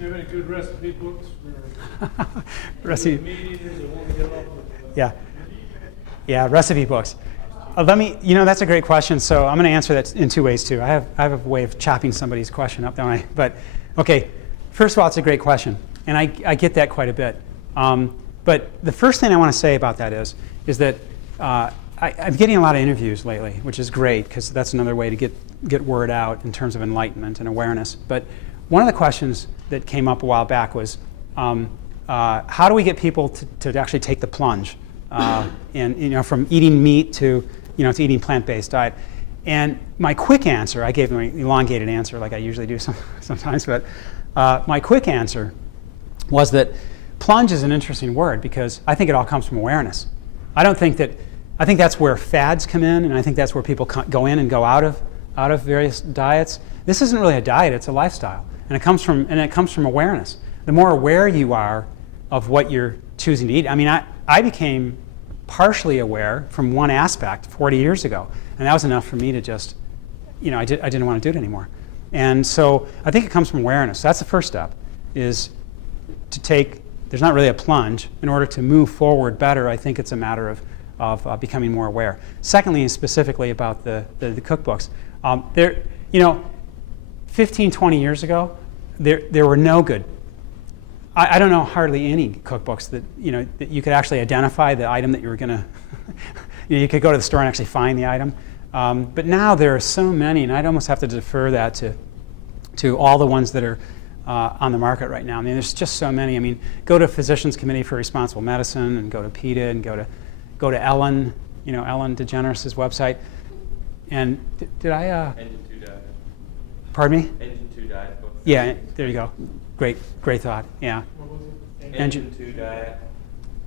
you have any good recipe books for Recipe. meat eaters that want to get off of Yeah, recipe books. That's a great question. So I'm going to answer that in two ways too. I have a way of chopping somebody's question up, don't I? But okay, first of all, it's a great question, and I get that quite a bit. But the first thing I want to say about that is that I'm getting a lot of interviews lately, which is great because that's another way to get word out in terms of enlightenment and awareness. But one of the questions that came up a while back was, how do we get people to actually take the plunge, and from eating meat to to eating plant-based diet? And my quick answer, I gave them an elongated answer like I usually do sometimes, but my quick answer was that plunge is an interesting word because I think it all comes from awareness. I think that's where fads come in, and I think that's where people go in and go out of various diets. This isn't really a diet; it's a lifestyle, and it comes from awareness. The more aware you are of what you're choosing to eat. I mean, I became partially aware from one aspect 40 years ago, and that was enough for me to just, I didn't want to do it anymore. And so I think it comes from awareness. That's the first step, is to take. There's not really a plunge. In order to move forward better, I think it's a matter of becoming more aware. Secondly, and specifically about the cookbooks, 15, 20 years ago, there were no good. I don't know hardly any cookbooks that that you could actually identify the item that you were going to. You could go to the store and actually find the item. But now there are so many, and I'd almost have to defer that to all the ones that are on the market right now. I mean, there's just so many. I mean, go to Physicians Committee for Responsible Medicine, and go to PETA, and go to Ellen, Ellen DeGeneres' website. And did I? Engine 2 diet. Pardon me? Engine 2 diet book. Yeah, there you go. Great thought. Yeah. Engine 2 diet.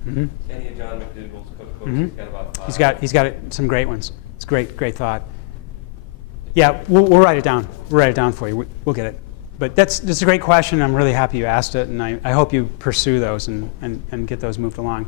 Mm-hmm. Any of John McDougall's cookbooks. Mm-hmm. He's got about 5. He's got some great ones. It's great thought. Yeah, we'll write it down. We'll write it down for you. We'll get it. But that's a great question. I'm really happy you asked it, and I hope you pursue those and get those moved along.